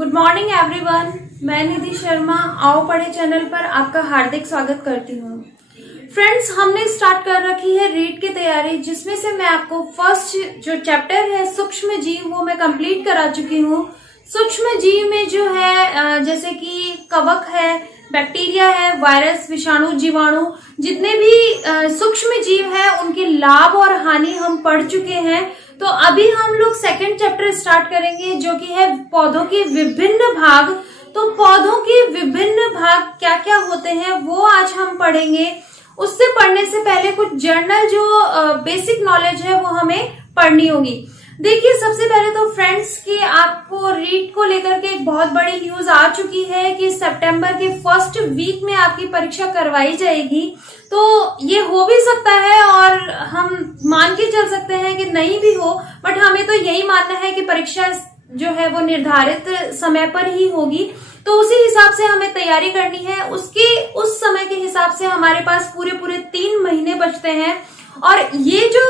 Good morning everyone, मैं निधि शर्मा आओ पढ़े चैनल पर आपका हार्दिक स्वागत करती हूँ। फ्रेंड्स, हमने स्टार्ट कर रखी है रीड की तैयारी, जिसमें से मैं आपको फर्स्ट जो चैप्टर है सूक्ष्म जीव वो मैं कंप्लीट करा चुकी हूँ। सूक्ष्म जीव में जो है जैसे कि कवक है, बैक्टीरिया है, वायरस, विषाणु, जीवाणु, जितने भी सूक्ष्म जीव है उनके लाभ और हानि हम पढ़ चुके हैं। तो अभी हम लोग सेकंड चैप्टर स्टार्ट करेंगे जो कि है पौधों के विभिन्न भाग। तो पौधों के विभिन्न भाग क्या क्या होते हैं वो आज हम पढ़ेंगे। उससे पढ़ने से पहले कुछ जनरल जो बेसिक नॉलेज है वो हमें पढ़नी होगी। देखिए, सबसे पहले तो फ्रेंड्स कि आपको रीड को लेकर के एक बहुत बड़ी न्यूज आ चुकी है कि सितंबर के फर्स्ट वीक में आपकी परीक्षा करवाई जाएगी। तो ये हो भी सकता है और हम मान के चल सकते हैं कि नहीं भी हो, बट हमें तो यही मानना है कि परीक्षा जो है वो निर्धारित समय पर ही होगी। तो उसी हिसाब से हमें तैयारी करनी है। उस समय के हिसाब से हमारे पास पूरे 3 महीने बचते हैं और ये जो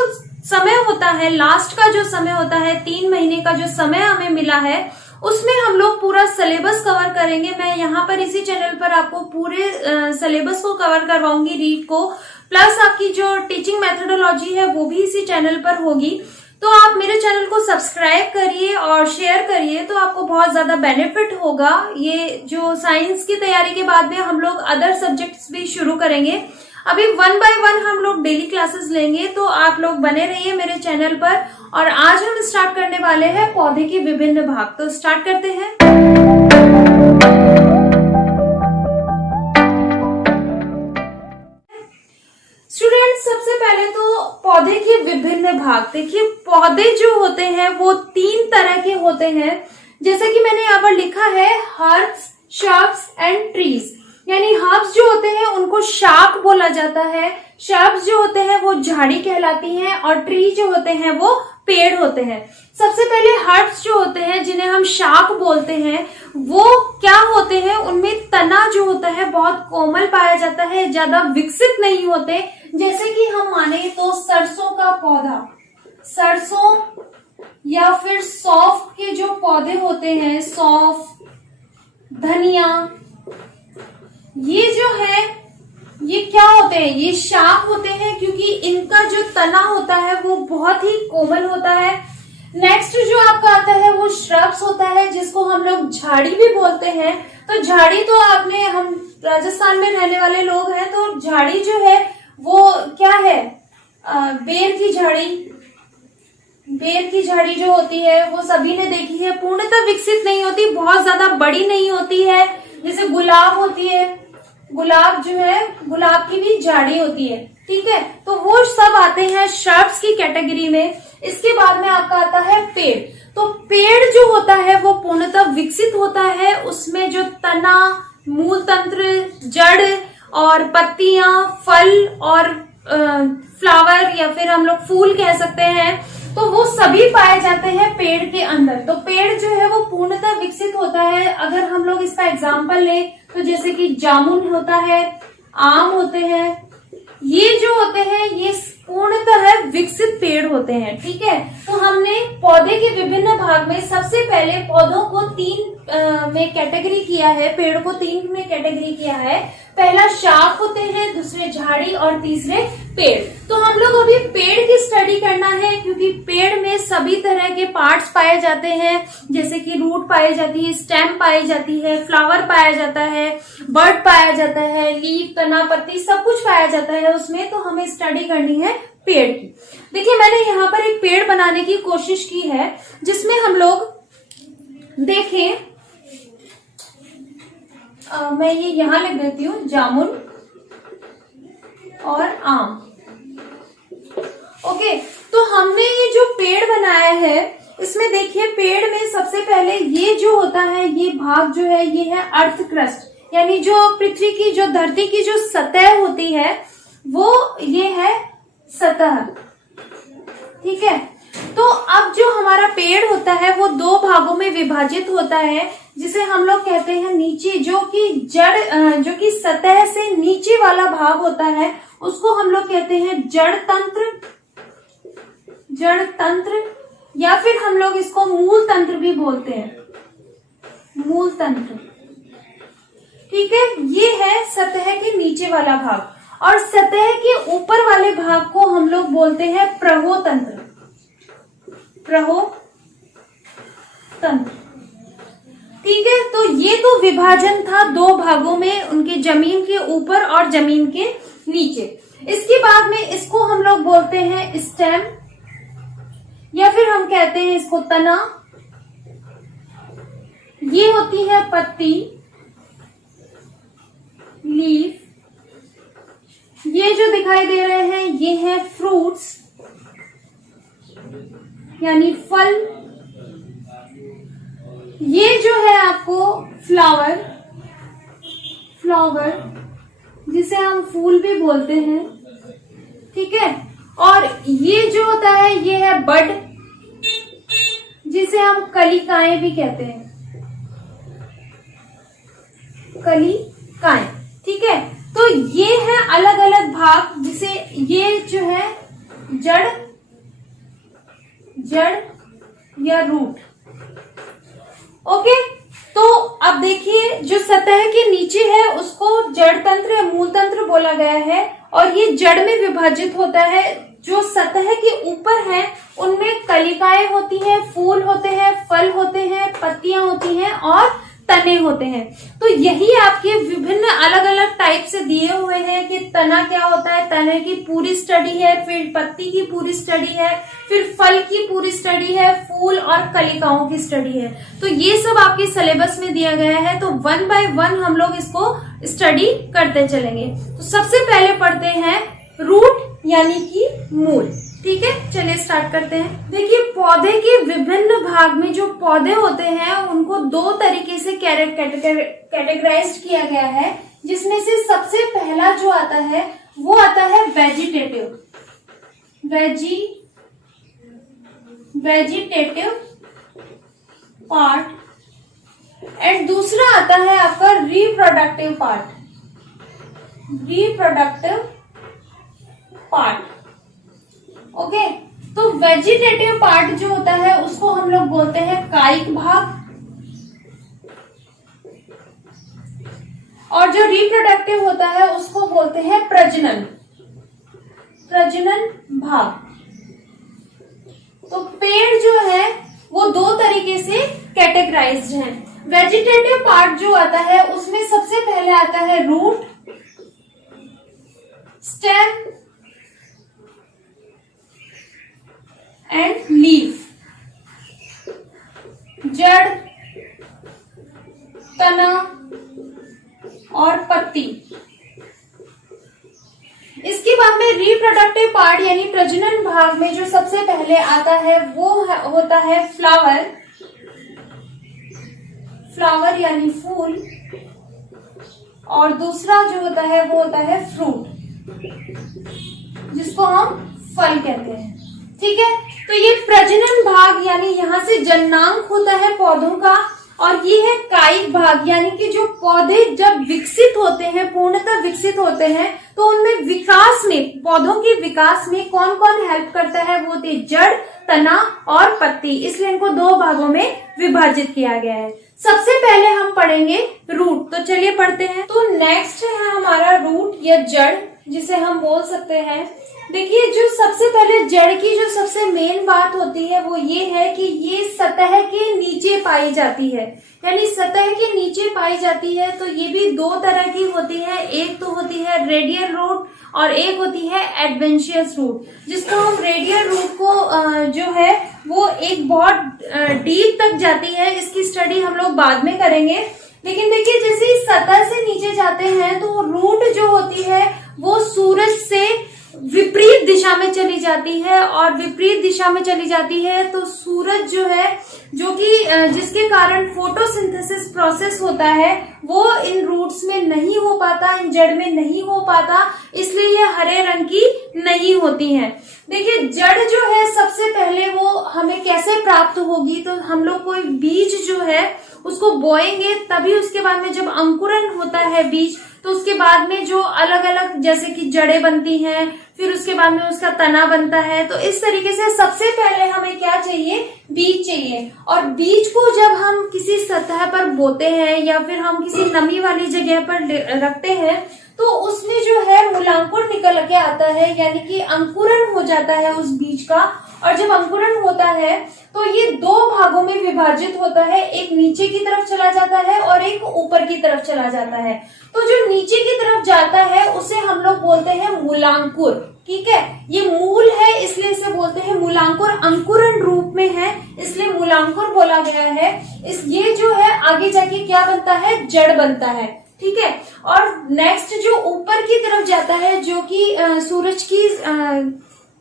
समय होता है, लास्ट का जो समय होता है, 3 महीने का जो समय हमें मिला है, उसमें हम लोग पूरा सिलेबस कवर करेंगे। मैं यहाँ पर इसी चैनल पर आपको पूरे सिलेबस को कवर करवाऊंगी, रीड को, प्लस आपकी जो टीचिंग मेथोडोलॉजी है वो भी इसी चैनल पर होगी। तो आप मेरे चैनल को सब्सक्राइब करिए और शेयर करिए, तो आपको बहुत ज्यादा बेनिफिट होगा। ये जो साइंस की तैयारी के बाद में हम लोग अदर सब्जेक्ट्स भी शुरू करेंगे। अभी 1 बाय 1 हम लोग डेली क्लासेस लेंगे, तो आप लोग बने रहिए मेरे चैनल पर। और आज हम स्टार्ट करने वाले हैं पौधे के विभिन्न भाग। तो स्टार्ट करते हैं। स्टूडेंट्स, सबसे पहले तो पौधे के विभिन्न भाग। देखिए, पौधे जो होते हैं वो 3 तरह के होते हैं। जैसे कि मैंने यहाँ पर लिखा है हर्ब्स, श्रब्स एंड ट्रीज। यानी हर्ब्स जो होते हैं उनको शाक बोला जाता है, श्रब्स जो होते हैं वो झाड़ी कहलाती हैं और ट्री जो होते हैं वो पेड़ होते हैं। सबसे पहले हर्ब्स जो होते हैं जिन्हें हम शाक बोलते हैं, वो क्या होते हैं, उनमें तना जो होता है बहुत कोमल पाया जाता है, ज्यादा विकसित नहीं होते। जैसे कि हम माने तो सरसों का पौधा, सरसों या फिर सौंफ के जो पौधे होते हैं, सौंफ, धनिया, ये जो है ये क्या होते हैं, ये शाक होते हैं क्योंकि इनका जो तना होता है वो बहुत ही कोमल होता है। नेक्स्ट जो आपका आता है वो श्रब्स होता है, जिसको हम लोग झाड़ी भी बोलते हैं। तो झाड़ी तो आपने, हम राजस्थान में रहने वाले लोग हैं, तो झाड़ी जो है वो क्या है, बेर की झाड़ी, बेर की झाड़ी जो होती है वो सभी ने देखी है। पूर्णतः विकसित नहीं होती, बहुत ज्यादा बड़ी नहीं होती है। जैसे गुलाब होती है, गुलाब जो है, गुलाब की भी झाड़ी होती है, ठीक है। तो वो सब आते हैं श्रब्स की कैटेगरी में। इसके बाद में आपका आता है पेड़। तो पेड़ जो होता है वो पूर्णतः विकसित होता है, उसमें जो तना, मूल तंत्र, जड़ और पत्तियां, फल और फ्लावर या फिर हम लोग फूल कह सकते हैं, तो वो सभी पाए जाते हैं पेड़ के अंदर। तो पेड़ जो है वो पूर्णतः विकसित होता है। अगर हम लोग इसका एग्जाम्पल लें तो जैसे कि जामुन होता है, आम होते हैं, ये जो होते हैं ये पूर्णतः विकसित पेड़ होते हैं, ठीक है। तो हमने पौधे के विभिन्न भाग में सबसे पहले पौधों को 3 में कैटेगरी किया है, पेड़ को 3 में कैटेगरी किया है। पहला शाक होते हैं, दूसरे झाड़ी और तीसरे पेड़। तो हम लोग अभी पेड़ की स्टडी करना है क्योंकि पेड़ में सभी तरह के पार्ट्स पाए जाते हैं, जैसे कि रूट पाई जाती है, स्टेम पाई जाती है, फ्लावर पाया जाता है, बर्ड पाया जाता है, लीफ, तना, पत्ती, सब कुछ पाया जाता है उसमें। तो हमें स्टडी करनी है पेड़ की। देखिए, मैंने यहाँ पर एक पेड़ बनाने की कोशिश की है जिसमें हम लोग देखें, मैं ये यहाँ लिख देती हूँ, जामुन और आम। ओके, तो हमने ये जो पेड़ बनाया है इसमें देखिए, पेड़ में सबसे पहले ये जो होता है, ये भाग जो है ये है अर्थ क्रस्ट, यानी जो पृथ्वी की, जो धरती की जो सतह होती है वो ये है सतह, ठीक है। तो अब जो हमारा पेड़ होता है वो 2 भागों में विभाजित होता है, जिसे हम लोग कहते हैं नीचे, जो कि जड़, जो कि सतह से नीचे वाला भाग होता है उसको हम लोग कहते हैं जड़ तंत्र, जड़ तंत्र, या फिर हम लोग इसको मूल तंत्र भी बोलते हैं, मूल तंत्र। ठीक है, ये है सतह के नीचे वाला भाग, और सतह के ऊपर वाले भाग को हम लोग बोलते हैं प्रहो तंत्र। प्रहो तंत्र। ठीक है, तो ये तो विभाजन था दो भागों में, उनके जमीन के ऊपर और जमीन के नीचे। इसके बाद में इसको हम लोग बोलते हैं स्टेम, या फिर हम कहते हैं इसको तना। ये होती है पत्ती, लीफ। ये जो दिखाई दे रहे हैं ये है फ्रूट्स, यानी फल। ये जो है आपको फ्लावर, फ्लावर जिसे हम फूल भी बोलते हैं। ठीक है, और ये जो होता है ये है बड, जिसे हम कलिकाएं भी कहते हैं, कलिकाएं। ठीक है, तो ये है अलग अलग भाग, जिसे ये जो है जड़, जड़ या रूट। ओके, तो अब देखिए जो सतह के नीचे है उसको जड़ तंत्र या मूल तंत्र बोला गया है, और ये जड़ में विभाजित होता है। जो सतह के ऊपर है उनमें कलिकाएं होती हैं, फूल होते हैं, फल होते हैं, पत्तियां होती हैं और तने होते हैं। तो यही आपके विभिन्न अलग अलग टाइप से दिए हुए हैं कि तना क्या होता है, तने की पूरी स्टडी है, फिर पत्ती की पूरी स्टडी है, फिर फल की पूरी स्टडी है, फूल और कलिकाओं की स्टडी है। तो ये सब आपके सिलेबस में दिया गया है, तो 1 बाय 1 हम लोग इसको स्टडी करते चलेंगे। तो सबसे पहले पढ़ते हैं रूट यानी कि मूल। ठीक है, चलिए स्टार्ट करते हैं। देखिए, पौधे के विभिन्न भाग में जो पौधे होते हैं उनको दो तरीके से कैटेगराइज किया गया है, जिसमें से सबसे पहला जो आता है वो आता है वेजिटेटिव, वेजिटेटिव पार्ट, एंड दूसरा आता है आपका reproductive part, reproductive part. Okay, तो वेजिटेटिव पार्ट जो होता है उसको हम लोग बोलते हैं कायिक भाग, और जो रिप्रोडक्टिव होता है उसको बोलते हैं प्रजनन, प्रजनन भाग। तो पेड़ जो है वो दो तरीके से कैटेगराइज्ड हैं। वेजिटेटिव पार्ट जो आता है उसमें सबसे पहले आता है रूट, स्टेम एंड लीफ, जड़, तना और पत्ती। इसके बाद में रिप्रोडक्टिव पार्ट यानी प्रजनन भाग में जो सबसे पहले आता है वो होता है फ्लावर, फ्लावर यानी फूल, और दूसरा जो होता है वो होता है फ्रूट, जिसको हम फल कहते हैं। ठीक है, तो ये प्रजनन भाग यानी यहाँ से जननांग होता है पौधों का, और ये है कायिक भाग यानी कि जो पौधे जब विकसित होते हैं, पूर्णतः विकसित होते हैं, तो उनमें विकास में, पौधों के विकास में कौन कौन हेल्प करता है, वो होते जड़, तना और पत्ती। इसलिए इनको दो भागों में विभाजित किया गया है। सबसे पहले हम पढ़ेंगे रूट, तो चलिए पढ़ते हैं। तो नेक्स्ट है हमारा रूट या जड़, जिसे हम बोल सकते हैं। देखिए, जो सबसे पहले जड़ की जो सबसे मेन बात होती है वो ये है कि ये सतह के नीचे पाई जाती है, यानी सतह के नीचे पाई जाती है। तो ये भी दो तरह की होती है, एक तो होती है रेडियल रूट और एक होती है एडवेंशियस रूट, जिसको हम रेडियल रूट को जो है वो एक बहुत डीप तक जाती है। इसकी स्टडी हम लोग बाद में करेंगे। लेकिन देखिए, जैसे इस सतह से नीचे जाते हैं तो रूट जो होती है वो सूरज से विपरीत दिशा में चली जाती है, और विपरीत दिशा में चली जाती है तो सूरज जो है, जो कि जिसके कारण फोटोसिंथेसिस प्रोसेस होता है, वो इन रूट्स में नहीं हो पाता, इन जड़ में नहीं हो पाता, इसलिए ये हरे रंग की नहीं होती हैं। देखिए, जड़ जो है सबसे पहले वो हमें कैसे प्राप्त होगी, तो हम लोग कोई बीज जो है उसको बोएंगे तभी उसके बाद में जब अंकुरन होता है बीज, तो उसके बाद में जो अलग अलग जैसे कि जड़ें बनती हैं, फिर उसके बाद में उसका तना बनता है। तो इस तरीके से सबसे पहले हमें क्या चाहिए, बीज चाहिए। और बीज को जब हम किसी सतह पर बोते हैं या फिर हम किसी नमी वाली जगह पर रखते हैं तो उसमें जो है मूलांकुर निकल के आता है, यानी कि अंकुरन हो जाता है उस बीज का। और जब अंकुरन होता है तो ये दो भागों में विभाजित होता है, एक नीचे की तरफ चला जाता है और एक ऊपर की तरफ चला जाता है। तो जो नीचे की तरफ जाता है उसे हम लोग बोलते हैं मूलांकुर। ठीक है, ये मूल है इसलिए इसे बोलते हैं मूलांकुर, अंकुरन रूप में है इसलिए मूलांकुर बोला गया है। ये जो है आगे जाके क्या बनता है, जड़ बनता है। ठीक है, और नेक्स्ट जो ऊपर की तरफ जाता है, जो कि सूरज की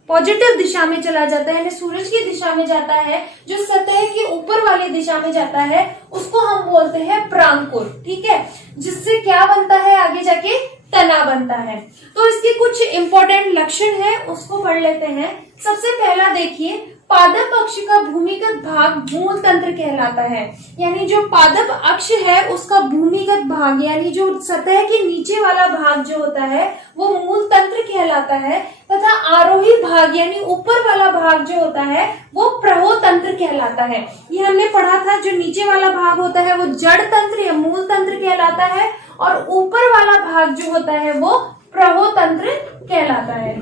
पॉजिटिव दिशा में चला जाता है, यानी सूरज की दिशा में जाता है, जो सतह की ऊपर वाली दिशा में जाता है, उसको हम बोलते हैं प्रांकुर। ठीक है, जिससे क्या बनता है, आगे जाके तना बनता है। तो इसके कुछ इंपॉर्टेंट लक्षण है, उसको पढ़ लेते हैं। सबसे पहला देखिए, पादप अक्ष का भूमिगत भाग मूल तंत्र कहलाता है। यानी जो पादप अक्ष है उसका भूमिगत भाग, यानी जो सतह के नीचे वाला भाग जो होता है वो मूल तंत्र कहलाता है, तथा आरोही भाग यानी ऊपर वाला भाग जो होता है वो प्रहो तंत्र कहलाता है। ये हमने पढ़ा था, जो नीचे वाला भाग होता है वो जड़ तंत्र या मूल तंत्र कहलाता है, और ऊपर वाला भाग जो होता है वो प्रहो तंत्र कहलाता है।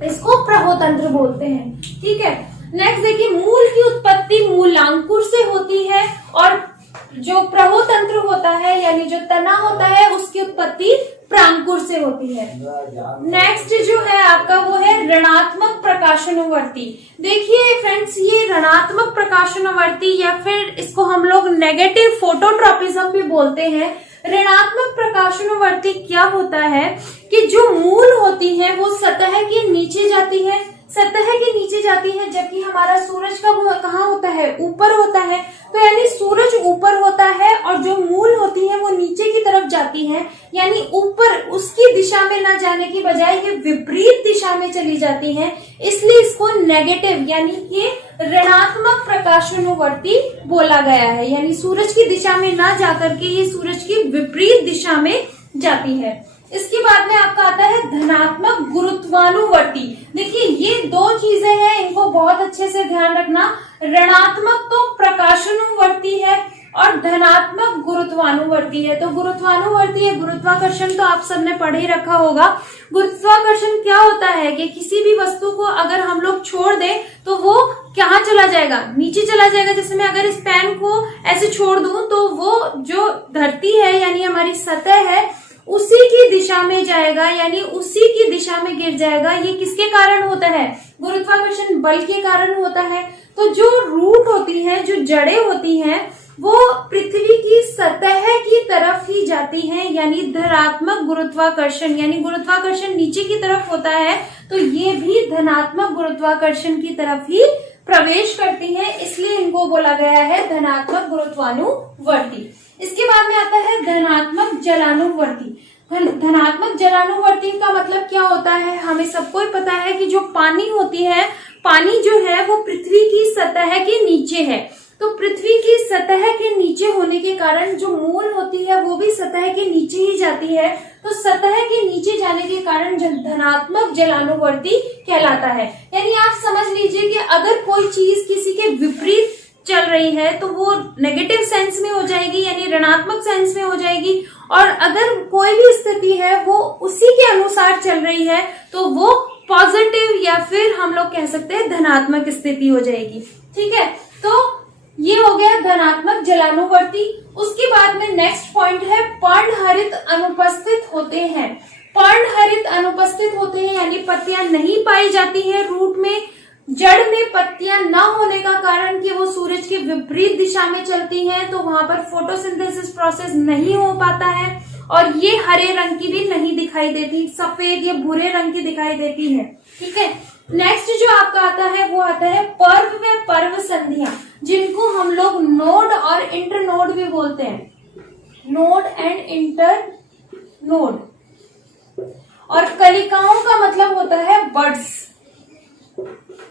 इसको प्रहोतंत्र बोलते हैं। ठीक है, नेक्स्ट देखिए, मूल की उत्पत्ति मूलांकुर से होती है, और जो प्रहोतंत्र होता है यानी जो तना होता है उसकी उत्पत्ति प्रांकुर से होती है। नेक्स्ट जो है आपका वो है ऋणात्मक प्रकाशनवर्ती। देखिए फ्रेंड्स, ये ऋणात्मक प्रकाशनवर्ती या फिर इसको हम लोग नेगेटिव फोटोट्रॉपिज्म भी बोलते हैं। ऋणात्मक प्रकाशनवर्ती क्या होता है कि जो मूल होती है वो सतह के नीचे जाती है, सतह के नीचे जाती है, जबकि हमारा सूरज का कहाँ होता है, ऊपर होता है। तो यानी सूरज ऊपर होता है और जो मूल होती है वो नीचे की तरफ जाती है, यानी ऊपर उसकी दिशा में ना जाने की बजाय ये विपरीत दिशा में चली जाती है, इसलिए इसको नेगेटिव यानी कि ऋणात्मक प्रकाशनवर्ती बोला गया है। यानी सूरज की दिशा में ना जाकर के ये सूरज की विपरीत दिशा में जाती है। इसके बाद में आपका आता है धनात्मक गुरुत्वानुवर्ती। देखिए ये दो चीजें हैं, इनको बहुत अच्छे से ध्यान रखना। ऋणात्मक तो प्रकाशनुवर्ती है और धनात्मक गुरुत्वानुवर्ती है। तो गुरुत्वानुवर्ती है, गुरुत्वाकर्षण तो आप सबने पढ़ ही रखा होगा। गुरुत्वाकर्षण क्या होता है कि किसी भी वस्तु को अगर हम लोग छोड़ दें तो वो कहाँ चला जाएगा, नीचे चला जाएगा। जैसे मैं अगर इस पेन को ऐसे छोड़ दूं तो वो जो धरती है यानी हमारी सतह है उसी की दिशा में जाएगा, यानी उसी की दिशा में गिर जाएगा। ये किसके कारण होता है, गुरुत्वाकर्षण बल के कारण होता है। तो जो रूट होती है, जो जड़ें होती हैं, वो पृथ्वी की सतह की तरफ ही जाती हैं, यानी धनात्मक गुरुत्वाकर्षण, यानी गुरुत्वाकर्षण नीचे की तरफ होता है तो ये भी धनात्मक गुरुत्वाकर्षण की तरफ ही प्रवेश करती हैं, इसलिए इनको बोला गया है धनात्मक गुरुत्वानुवर्ती। इसके बाद में आता है धनात्मक जलानुवर्ती। धनात्मक जलानुवर्ती का मतलब क्या होता है, हमें सबको ही पता है कि जो पानी होती है, पानी जो है वो पृथ्वी की सतह के नीचे है। तो पृथ्वी की सतह के नीचे होने के कारण जो मूल होती है वो भी सतह के नीचे ही जाती है। तो सतह के नीचे जाने के कारण धनात्मक जलानुवर्ती कहलाता है। यानी आप समझ लीजिए कि अगर कोई चीज किसी के विपरीत चल रही है तो वो नेगेटिव सेंस में हो जाएगी, यानी ऋणात्मक सेंस में हो जाएगी, और अगर कोई भी स्थिति है वो उसी के अनुसार चल रही है तो वो पॉजिटिव या फिर हम लोग कह सकते हैं धनात्मक स्थिति हो जाएगी। ठीक है, तो ये हो गया धनात्मक जलानुवर्ती। उसके बाद में नेक्स्ट पॉइंट है पर्णहरित अनुपस्थित होते हैं। पर्णहरित अनुपस्थित होते हैं यानी पत्तियां नहीं पाई जाती हैं रूट में। जड़ में पत्तियां न होने का कारण कि वो सूरज की विपरीत दिशा में चलती हैं, तो वहां पर फोटोसिंथेसिस प्रोसेस नहीं हो पाता है, और ये हरे रंग की भी नहीं दिखाई देती, सफेद या भूरे रंग की दिखाई देती है। ठीक है, नेक्स्ट जो आपका आता है वो आता है पर्व व पर्व संधियां, जिनको हम लोग नोड और इंटर नोड भी बोलते हैं, नोड एंड इंटर नोड। और कलिकाओं का मतलब होता है बड्स।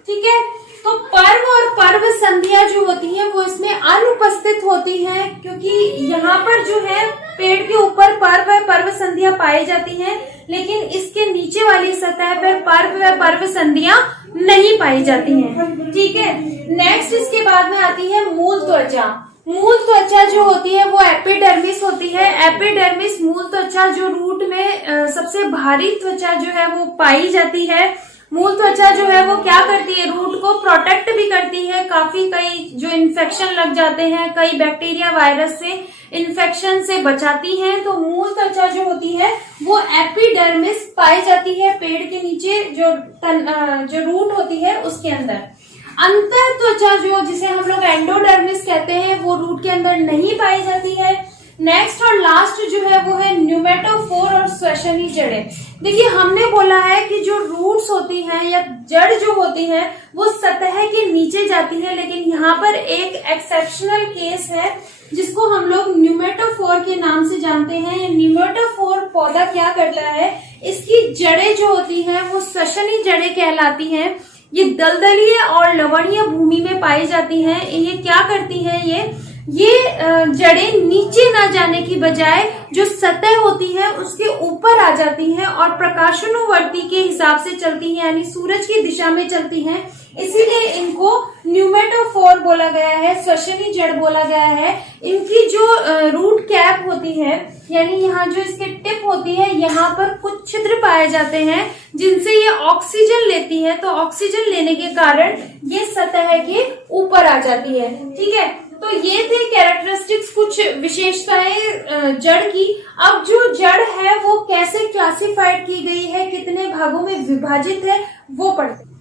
ठीक है, तो पर्व और पर्व संधियां जो होती हैं वो इसमें अनुपस्थित होती हैं, क्योंकि यहाँ पर जो है पेड़ के ऊपर पर्व व पर्व संधियां पाई जाती हैं, लेकिन इसके नीचे वाली सतह पर पर्व व पर्व संधियां नहीं पाई जाती हैं। ठीक है, नेक्स्ट इसके बाद में आती है मूल त्वचा। मूल त्वचा जो होती है वो एपिडर्मिस होती है। एपिडर्मिस मूल त्वचा जो रूट में सबसे भारी त्वचा जो है वो पाई जाती है। मूल त्वचा जो है वो क्या करती है, रूट को प्रोटेक्ट भी करती है। कई जो इन्फेक्शन लग जाते हैं, कई बैक्टीरिया वायरस से इन्फेक्शन से बचाती है। तो मूल त्वचा जो होती है वो एपिडर्मिस पाई जाती है, पेड़ के नीचे जो रूट होती है उसके अंदर। अंतर त्वचा जो जिसे हम लोग एंडोडर्मिस कहते हैं वो रूट के अंदर नहीं पाई जाती है। नेक्स्ट और लास्ट जो है वो है न्यूमेटोफोर और श्वसनी जड़ें। देखिए हमने बोला है कि जो रूट्स होती हैं या जड़ जो होती है वो सतह के नीचे जाती है, लेकिन यहाँ पर एक एक्सेप्शनल केस है जिसको हम लोग न्यूमेटोफोर के नाम से जानते हैं। ये न्यूमेटोफोर पौधा क्या करता है, इसकी जड़ें जो होती हैं वो श्वसनी जड़ें कहलाती हैं। ये दलदलीय और लवणीय भूमि में पाई जाती हैं। ये क्या करती हैं, ये जड़ें नीचे ना जाने की बजाय जो सतह होती है उसके ऊपर आ जाती हैं और प्रकाशानुवर्ती के हिसाब से चलती हैं, यानी सूरज की दिशा में चलती हैं। इसीलिए इनको न्यूमेटोफोर बोला गया है, श्वसनी जड़ बोला गया है। इनकी जो रूट कैप होती है, यानी यहाँ जो इसके टिप होती है, यहाँ पर कुछ छिद्र पाए जाते हैं जिनसे ये ऑक्सीजन लेती है। तो ऑक्सीजन लेने के कारण ये सतह के ऊपर आ जाती है। ठीक है, तो ये थे कैरेक्टरिस्टिक्स, कुछ विशेषताएं जड़ की। अब जो जड़ है वो कैसे क्लासिफाइड की गई है, कितने भागों में विभाजित है, वो पढ़ते हैं।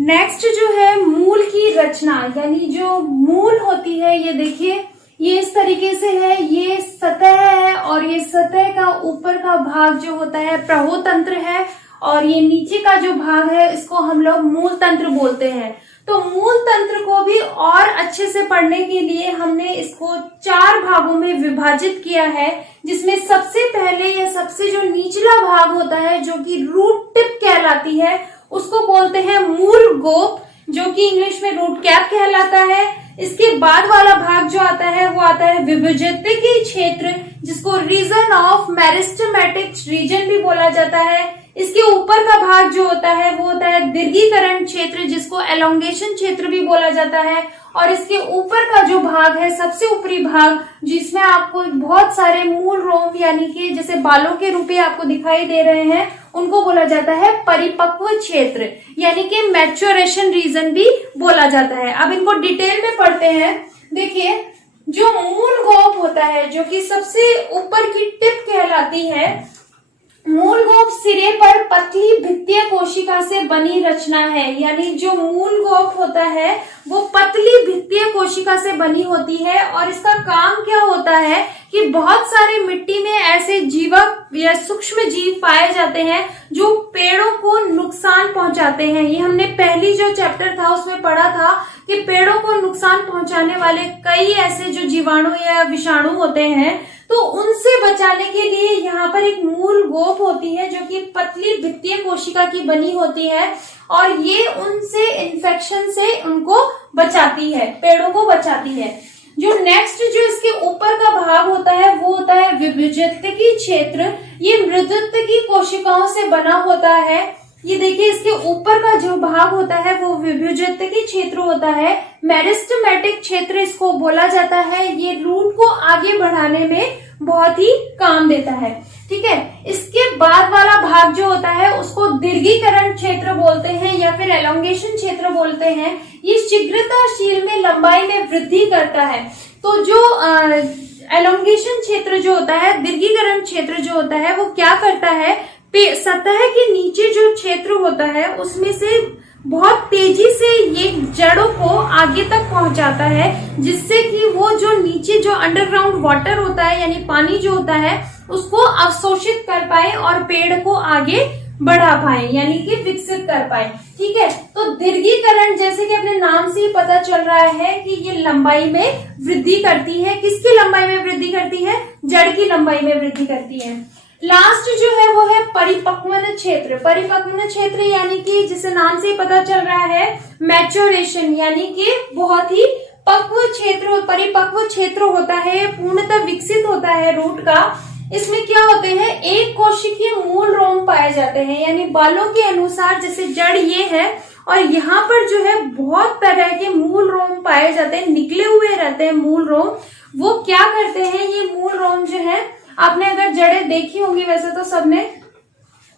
नेक्स्ट जो है मूल की रचना, यानी जो मूल होती है, ये देखिए ये इस तरीके से है। ये सतह है और ये सतह का ऊपर का भाग जो होता है प्रहोतंत्र है, और ये नीचे का जो भाग है इसको हम लोग मूल तंत्र बोलते हैं। तो मूल तंत्र को भी और अच्छे से पढ़ने के लिए हमने इसको 4 भागों में विभाजित किया है, जिसमें सबसे पहले या सबसे जो निचला भाग होता है जो कि रूट टिप कहलाती है, उसको बोलते हैं मूल गोप, जो कि इंग्लिश में रूट कैप कहलाता है। इसके बाद वाला भाग जो आता है वो आता है विभुजतिकी क्षेत्र, जिसको रीजन ऑफ मेरिस्टेमेटिक रीजन भी बोला जाता है। इसके ऊपर का भाग जो होता है वो होता है दीर्घीकरण क्षेत्र, जिसको एलोंगेशन क्षेत्र भी बोला जाता है। और इसके ऊपर का जो भाग है, सबसे ऊपरी भाग, जिसमें आपको बहुत सारे मूल रोम यानी कि जैसे बालों के रूपे आपको दिखाई दे रहे हैं, उनको बोला जाता है परिपक्व क्षेत्र, यानी कि मैच्योरेशन रीजन भी बोला जाता है। अब इनको डिटेल में पढ़ते हैं। देखिए जो मूल गोप होता है, जो कि सबसे ऊपर की टिप कहलाती है, मूल गोप सिरे पर पतली भित्तीय कोशिका से बनी रचना है। यानी जो मूल गोप होता है वो पतली भित्तीय कोशिका से बनी होती है, और इसका काम क्या होता है कि बहुत सारी मिट्टी में ऐसे जीवक या सूक्ष्म जीव पाए जाते हैं जो पेड़ों को नुकसान पहुंचाते हैं। ये हमने पहली जो चैप्टर था उसमें पढ़ा था कि पेड़ों को नुकसान पहुंचाने वाले कई ऐसे जो जीवाणु या विषाणु होते हैं, तो उनसे बचाने के लिए यहाँ पर एक मूल गोप होती है जो कि पतली भित्तीय कोशिका की बनी होती है, और ये उनसे इन्फेक्शन से उनको बचाती है, पेड़ों को बचाती है। जो नेक्स्ट जो इसके ऊपर का भाग होता है वो होता है विभुजतिकी क्षेत्र। ये मृदुत्की कोशिकाओं से बना होता है। ये देखिए इसके ऊपर का जो भाग होता है वो विभुजतिकी क्षेत्र होता है। मेरिस्टेमेटिक क्षेत्र इसको बोला जाता है। ये रूट को आगे बढ़ाने में बहुत ही काम देता है। ठीक है, इसके बाद वाला भाग जो होता है उसको दीर्घीकरण क्षेत्र बोलते हैं या फिर एलोंगेशन क्षेत्र बोलते हैं। ये शीघ्रताशील में लंबाई में वृद्धि करता है। तो जो एलोंगेशन क्षेत्र जो होता है, दीर्घीकरण क्षेत्र जो होता है, वो क्या करता है, सतह के नीचे जो क्षेत्र होता है उसमें से बहुत तेजी से ये जड़ों को आगे तक पहुंचाता है, जिससे कि वो जो नीचे जो अंडरग्राउंड वाटर होता है यानी पानी जो होता है उसको अवशोषित कर पाए और पेड़ को आगे बढ़ा पाए, यानी कि विकसित कर पाए। ठीक है, तो दीर्घीकरण जैसे कि अपने नाम से ही पता चल रहा है कि ये लंबाई में वृद्धि करती है। किसकी लंबाई में वृद्धि करती है? जड़ की लंबाई में वृद्धि करती है। लास्ट जो है वो है परिपक्वन क्षेत्र। परिपक्वन क्षेत्र यानी कि जिसे नाम से ही पता चल रहा है मैच्योरेशन, यानी कि बहुत ही पक्व क्षेत्र, परिपक्व क्षेत्र होता है, पूर्णतः विकसित होता है रूट का। इसमें क्या होते हैं, एक कोशिकीय मूल रोम पाए जाते हैं, यानी बालों के अनुसार जैसे जड़ ये है और यहाँ पर जो है बहुत तरह के मूल रोम पाए जाते हैं, निकले हुए रहते हैं मूल रोम। वो क्या करते हैं, ये मूल रोम जो है, आपने अगर जड़ें देखी होंगी वैसे तो सबने,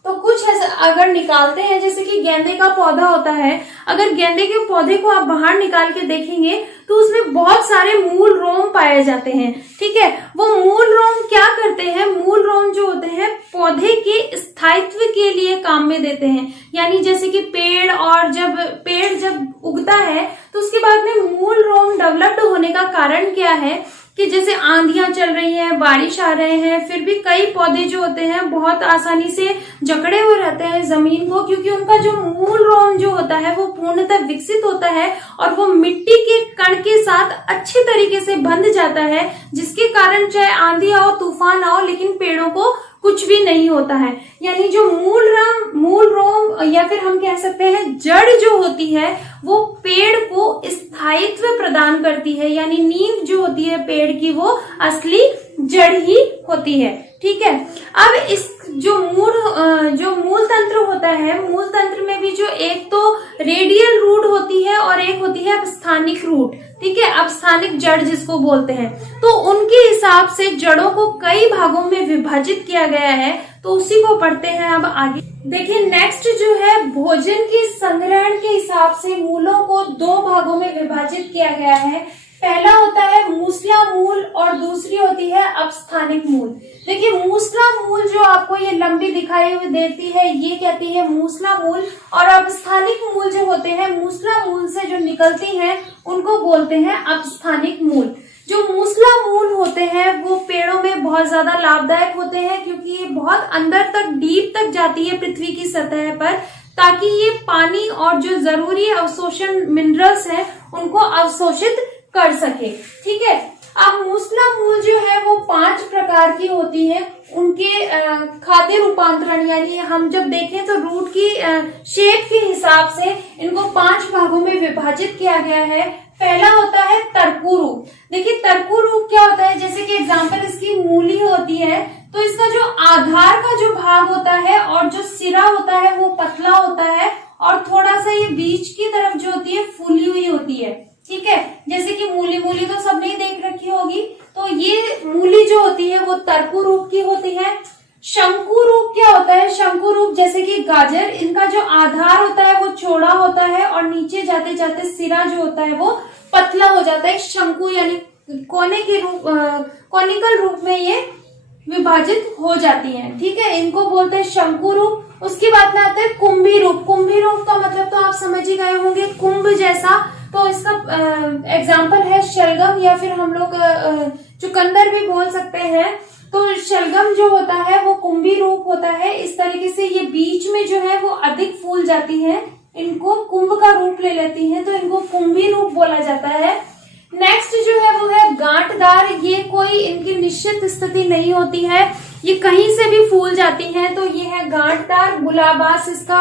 तो कुछ ऐसा अगर निकालते हैं, जैसे कि गेंदे का पौधा होता है, अगर गेंदे के पौधे को आप बाहर निकाल के देखेंगे तो उसमें बहुत सारे मूल रोम पाए जाते हैं। ठीक है, वो मूल रोम क्या करते हैं, मूल रोम जो होते हैं पौधे के स्थायित्व के लिए काम में देते हैं। यानी जैसे कि पेड़, और जब उगता है तो उसके बाद में मूल रोम डेवलप्ड होने का कारण क्या है कि जैसे आंधियां चल रही हैं, बारिश आ रहे हैं, फिर भी कई पौधे जो होते हैं बहुत आसानी से जकड़े हुए रहते हैं जमीन को, क्योंकि उनका जो मूल रोम जो होता है वो पूर्णतः विकसित होता है और वो मिट्टी के कण के साथ अच्छे तरीके से बंध जाता है, जिसके कारण चाहे आंधी आओ, तूफान आओ, लेकिन पेड़ों को कुछ भी नहीं होता है। यानी जो मूल रोम या फिर हम कह सकते हैं जड़ जो होती है वो पेड़ को स्थायित्व प्रदान करती है, यानी नींव जो होती है पेड़ की वो असली जड़ ही होती है। ठीक है, अब इस जो मूल तंत्र होता है, मूल तंत्र में भी जो एक तो रेडियल रूट होती है और एक होती है अपस्थानिक रूट। ठीक है, अपस्थानिक जड़ जिसको बोलते हैं, तो उनके हिसाब से जड़ों को कई भागों में विभाजित किया गया है, तो उसी को पढ़ते हैं अब आगे। देखिए नेक्स्ट जो है, भोजन के संग्रहण के हिसाब से मूलों को दो भागों में विभाजित किया गया है। पहला होता है मूसला मूल और दूसरी होती है अपस्थानिक मूल। देखिए मूसला मूल जो आपको ये लंबी दिखाई हुई देती है ये कहती है मूसला मूल, और अपस्थानिक मूल जो होते हैं मूसला मूल से जो निकलती हैं उनको बोलते हैं अपस्थानिक मूल। जो मूसला मूल होते हैं वो पेड़ों में बहुत ज्यादा लाभदायक होते हैं, क्योंकि ये बहुत अंदर तक, डीप तक जाती है पृथ्वी की सतह पर, ताकि ये पानी और जो जरूरी अवशोषण मिनरल्स हैं उनको अवशोषित कर सके। ठीक है, अब मूसला मूल जो है वो 5 प्रकार की होती है। उनके खाद्य रूपांतरण, यानी हम जब देखें तो रूट की शेप के हिसाब से इनको 5 भागों में विभाजित किया गया है। पहला होता है तर्कु रूप। देखिए तर्कु रूप क्या होता है, जैसे कि एग्जांपल इसकी मूली होती है, तो इसका जो आधार का जो भाग होता है और जो सिरा होता है वो पतला होता है, और थोड़ा सा ये बीच की तरफ जो होती है फूली हुई होती है। ठीक है, जैसे कि मूली तो सबने ही देख रखी होगी, तो ये मूली जो होती है वो तर्कु रूप की होती है। शंकु रूप क्या होता है, शंकु रूप जैसे कि गाजर, इनका जो आधार होता है वो चौड़ा होता है और नीचे जाते जाते सिरा जो होता है वो पतला हो जाता है। शंकु यानी कोने के रूप, कॉनिकल रूप में ये विभाजित हो जाती हैं। ठीक है, इनको बोलते हैं शंकु रूप। उसके बाद में आता है कुंभी रूप। कुंभी रूप का मतलब तो आप समझ ही गए होंगे, कुंभ जैसा। तो इसका एग्जाम्पल है शलगम, या फिर हम लोग चुकंदर भी बोल सकते हैं। तो शलगम जो होता है वो कुंभी रूप होता है। इस तरीके से ये बीच में जो है वो अधिक फूल जाती है, इनको कुंभ का रूप ले लेती हैं, तो इनको कुंभी रूप बोला जाता है। नेक्स्ट जो है वो है गांठदार। ये कोई इनकी निश्चित स्थिति नहीं होती है, ये कहीं से भी फूल जाती हैं, तो ये है गांठदार। गुलाबास इसका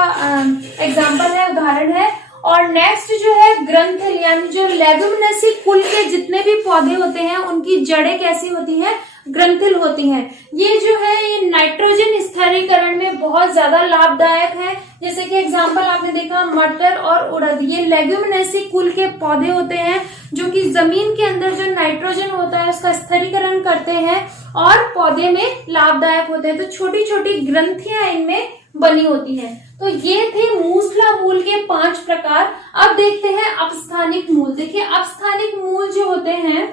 एग्जाम्पल है, उदाहरण है। और नेक्स्ट जो है ग्रंथिल, यानी जो लेगुमिनेसी कुल के जितने भी पौधे होते हैं उनकी जड़ें कैसी होती हैं, ग्रंथिल होती हैं। ये जो है ये नाइट्रोजन स्थिरीकरण में बहुत ज्यादा लाभदायक है। जैसे कि एग्जांपल आपने देखा मटर और उड़द, ये लेगुमिनेसी कुल के पौधे होते हैं जो कि जमीन के अंदर जो नाइट्रोजन होता है उसका स्थिरीकरण करते हैं और पौधे में लाभदायक होते हैं। तो छोटी छोटी ग्रंथियां इनमें बनी होती हैं। तो ये थे मूसला मूल के 5 प्रकार। अब देखते हैं अपस्थानिक मूल। देखिए अपस्थानिक मूल जो होते हैं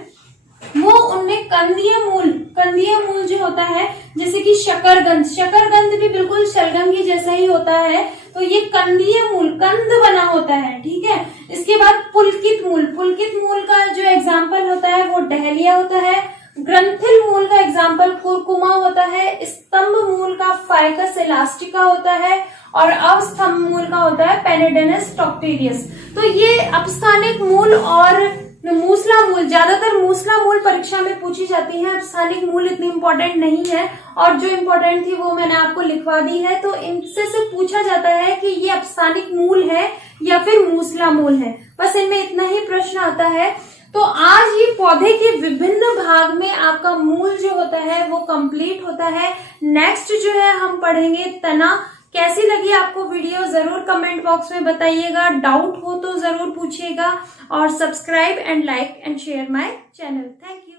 वो उनमें कंदीय मूल जो होता है, जैसे कि शकरगंध भी बिल्कुल शलगम की जैसा ही होता है, तो ये कंदीय मूल, कंद बना होता है। ठीक है, इसके बाद पुलकित मूल का जो एग्जाम्पल होता है वो डहलिया होता है। ग्रंथिल मूल का एग्जाम्पल कुरकुमा होता है। स्तंभ मूल का फाइकस इलास्टिका होता है, और अवस्तंभ मूल का होता है पेनिडेनस टॉक्टेरियस। तो ये अपस्थानिक मूल और मूसला मूल, ज्यादातर मूसला मूल परीक्षा में पूछी जाती है। अपस्थानिक मूल इतनी इंपॉर्टेंट नहीं है, और जो इंपॉर्टेंट थी वो मैंने आपको लिखवा दी है। तो इनसे से पूछा जाता है कि ये अपस्थानिक मूल है या फिर मूसला मूल है, बस इनमें इतना ही प्रश्न आता है। तो आज ये पौधे के विभिन्न भाग में आपका मूल जो होता है वो कंप्लीट होता है। नेक्स्ट जो है हम पढ़ेंगे तना। कैसी लगी आपको वीडियो जरूर कमेंट बॉक्स में बताइएगा, डाउट हो तो जरूर पूछिएगा, और subscribe and like and share my channel. Thank you.